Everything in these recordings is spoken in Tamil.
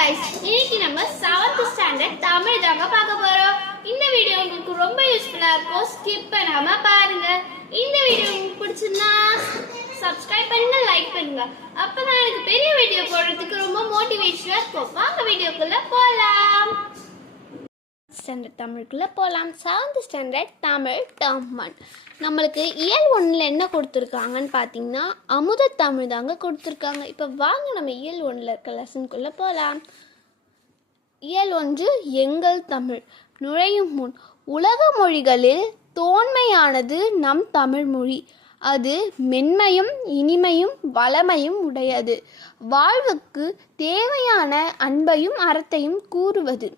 guys, இன்னைக்கு நம்ம 7th ஸ்டாண்டர்ட் தமிழ் தாங்க பார்க்க போறோம். இந்த வீடியோ உங்களுக்கு ரொம்ப யூஸ்ஃபுல்லா இருக்கும். ஸ்கிப் பண்ணாம பாருங்க. இந்த வீடியோ உங்களுக்கு பிடிச்சிருந்தா சப்ஸ்கிரைப் பண்ணுங்க, லைக் பண்ணுங்க. அப்பதான் எனக்கு பெரிய வீடியோ போடுறதுக்கு ரொம்ப மோட்டிவேஷனா இருக்கும். வாங்க வீடியோக்குள்ள போலாம். ஸ்டாண்டர்ட் தமிழுக்குள்ள போகலாம். 7th standard Tamil term 1. நம்மளுக்கு இயல் 1ல் என்ன கொடுத்துருக்காங்கன்னு பார்த்தீங்கன்னா அமுத தமிழ் தாங்க கொடுத்துருக்காங்க. இப்போ வாங்க நம்ம இயல் 1ல் இருக்க லெசனுக்குள்ளே போகலாம். இயல் 1 எங்கள் தமிழ். நுழையும் முன் உலக மொழிகளில் தோன்மையானது நம் தமிழ் மொழி. அது மென்மையும் இனிமையும் வளமையும் உடையது. வாழ்வுக்கு தேவையான அன்பையும் அறத்தையும் கூறுவது.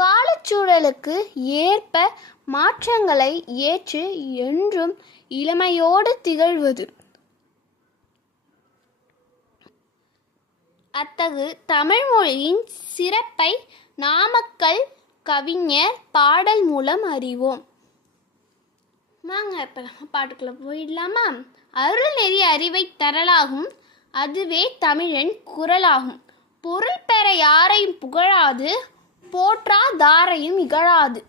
காலச்சூழலுக்கு ஏற்ப மாற்றங்களை ஏற்று என்றும் இளமையோடு திகழ்வது. அத்தகு தமிழ் மொழியின் சிறப்பை நாமக்கல் கவிஞர் பாடல் மூலம் அறிவோம். வாங்க இப்ப நம்ம பாட்டுக்குள்ள போயிடலாமா? அருள் நெறி அறிவை தரலாகும், அதுவே தமிழன் குரலாகும். பொருள் பெற யாரையும் புகழாது, போற்றா தாரையும் இகழாது.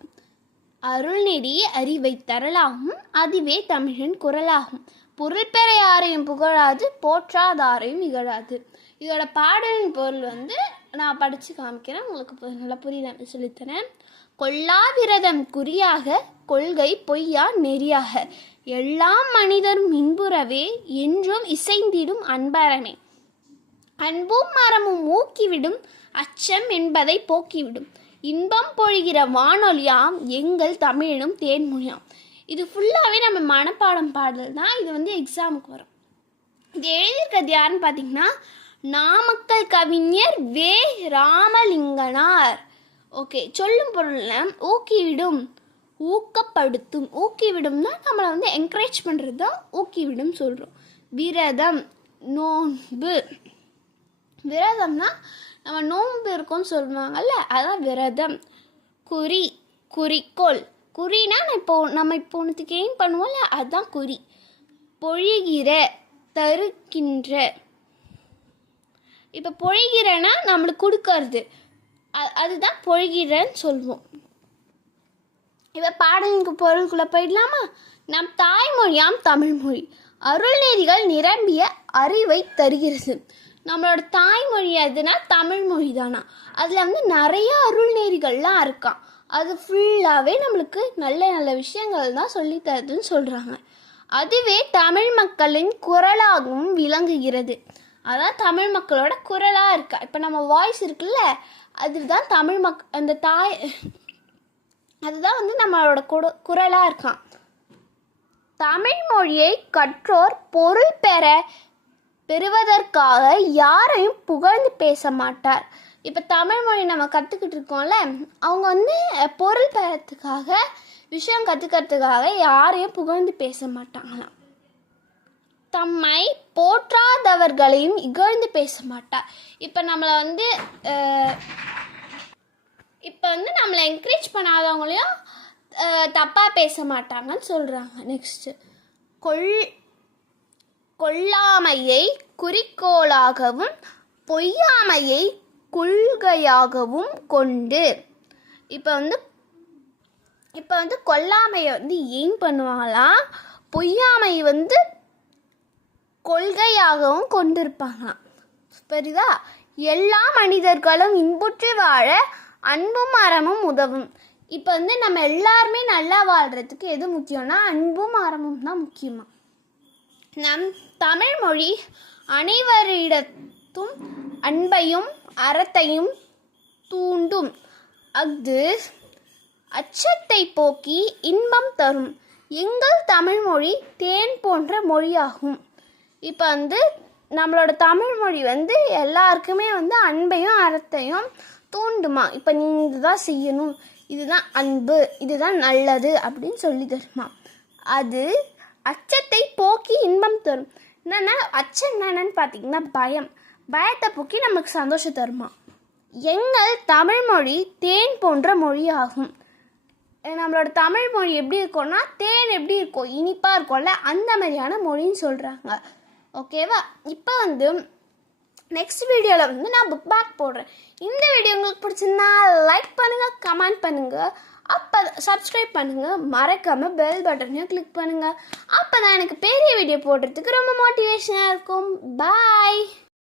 அருள்நெறி அறிவை தரலாகும், அதுவே தமிழன் குரலாகும். பொருள் பெற யாரையும் புகழாது, போற்றாதாரையும் இகழாது. இதோட பாடலின் பொருள் நான் படித்து காமிக்கிறேன், உங்களுக்கு நல்லா புரியல சொல்லித்தரேன். கொல்லா விரதம் குறியாக, கொள்கை பொய்யா நெறியாக, எல்லாம் மனிதரும் இன்புறவே, என்றும் இசைந்திடும் அன்பரமே. அன்பும் மரமும் ஊக்கிவிடும், அச்சம் என்பதை போக்கிவிடும். இன்பம் பொழிகிற வானொலியாம், எங்கள் தமிழனும் தேன்மொழியாம். இது ஃபுல்லாகவே நம்ம மனப்பாடம் பாடல் தான். இது எக்ஸாமுக்கு வரும். இது எழுதியிருக்கிறது யாருன்னு பார்த்தீங்கன்னா நாமக்கல் கவிஞர் வே. ராமலிங்கனார். ஓகே, சொல்லும் பொருள் ஊக்கிவிடும், ஊக்கப்படுத்தும். ஊக்கிவிடும்னா நம்மளை என்கரேஜ் பண்ணுறது தான் ஊக்கிவிடும் சொல்கிறோம். விரதம், நோன்பு. விரதம்னா நம்ம நோன்பு இருக்கோம்னு சொல்லுவாங்கல்ல, அதான் விரதம். குறி, குறிக்கோள். குறினா நம்ம இப்போ ஒன்றுத்துக்கு எய்ம் பண்ணுவோம்ல, அதுதான் குறி. பொழிகிற, தருக்கின்ற. இப்போ பொழிகிறனா நம்மளுக்கு கொடுக்கறது, அதுதான் பொழிகிறன்னு சொல்லுவோம். இப்போ பாடலுக்கு பொருளுக்குள்ளே போயிடலாமா? நம் தாய்மொழியாம் தமிழ்மொழி அருள்நெறிகள் நிரம்பிய அறிவை தருகிறது. நம்மளோட தாய்மொழி எதுனா தமிழ் மொழி தானா. அதில் நிறைய அருள்நெறிகள்லாம் இருக்கான். அது ஃபுல்லாகவே நம்மளுக்கு நல்ல நல்ல விஷயங்கள் தான் சொல்லித்தருதுன்னு சொல்கிறாங்க. அதுவே தமிழ் மக்களின் குரலாகவும் விளங்குகிறது. அதான் தமிழ் மக்களோட குரலாக இருக்கா. இப்போ நம்ம வாய்ஸ் இருக்குல்ல, அதுதான் தமிழ் அந்த அதுதான் நம்மளோட குரலாக இருக்கான். தமிழ் மொழியை கற்றோர் பொருள் பெறுவதற்காக யாரையும் புகழ்ந்து பேச மாட்டார். இப்போ தமிழ் மொழி நம்ம கற்றுக்கிட்டு இருக்கோம்ல, அவங்க பொருள் பெறத்துக்காக, விஷயம் கற்றுக்கிறதுக்காக யாரையும் புகழ்ந்து பேச மாட்டாங்களாம். தம்மை போற்றாதவர்களையும் இகழ்ந்து பேச மாட்டார். இப்போ நம்மளை நம்மளை என்கரேஜ் பண்ணாதவங்களையும் தப்பாக பேச மாட்டாங்கன்னு சொல்கிறாங்க. நெக்ஸ்ட்டு கொல்லாமையை குறிக்கோளாகவும் பொய்யாமையை கொள்கையாகவும் கொண்டு. இப்போ கொல்லாமையை எய்ம் பண்ணுவாங்களாம், பொய்யாமை கொள்கையாகவும் கொண்டிருப்பாங்களாம். புரியுதா? எல்லா மனிதர்களும் இன்புற்று வாழ அன்பும் அறமும் உதவும். இப்போ நம்ம எல்லாருமே நல்லா வாழ்கிறதுக்கு எது முக்கியம்னா அன்பும் அறமும் தான் முக்கியமாக. நம் தமிழ் மொழி அனைவரிடத்தும் அன்பையும் அறத்தையும் தூண்டும். அது அச்சத்தை போக்கி இன்பம் தரும். எங்கள் தமிழ் மொழி தேன் போன்ற மொழியாகும். இப்போ நம்மளோட தமிழ் மொழி எல்லாருக்குமே அன்பையும் அறத்தையும் தூண்டுமா. இப்போ நீ இதுதான் செய்யணும், இதுதான் அன்பு, இதுதான் நல்லது அப்படின்னு சொல்லி தருமா. அது அச்சத்தை போக்கி இன்பம் தரும். என்னென்னா அச்சம் என்னென்னு பார்த்தீங்கன்னா பயம். பயத்தை போக்கி நமக்கு சந்தோஷம் தருமா. எங்கள் தமிழ்மொழி தேன் போன்ற மொழியாகும். நம்மளோட தமிழ் மொழி எப்படி இருக்கும்னா தேன் எப்படி இருக்கும், இனிப்பாக இருக்கும்ல, அந்த மாதிரியான மொழின்னு சொல்கிறாங்க. ஓகேவா? இப்போ நெக்ஸ்ட் வீடியோவில் வந்து நான் புக் பேக் போடுறேன். இந்த வீடியோ உங்களுக்கு பிடிச்சிருந்தா லைக் பண்ணுங்கள், கமெண்ட் பண்ணுங்கள், அப்போ சப்ஸ்கிரைப் பண்ணுங்கள், மறக்காமல் பெல் பட்டனையும் கிளிக் பண்ணுங்கள். அப்போ தான் எனக்கு பெரிய வீடியோ போடுறதுக்கு ரொம்ப மோட்டிவேஷனாக இருக்கும். பாய்.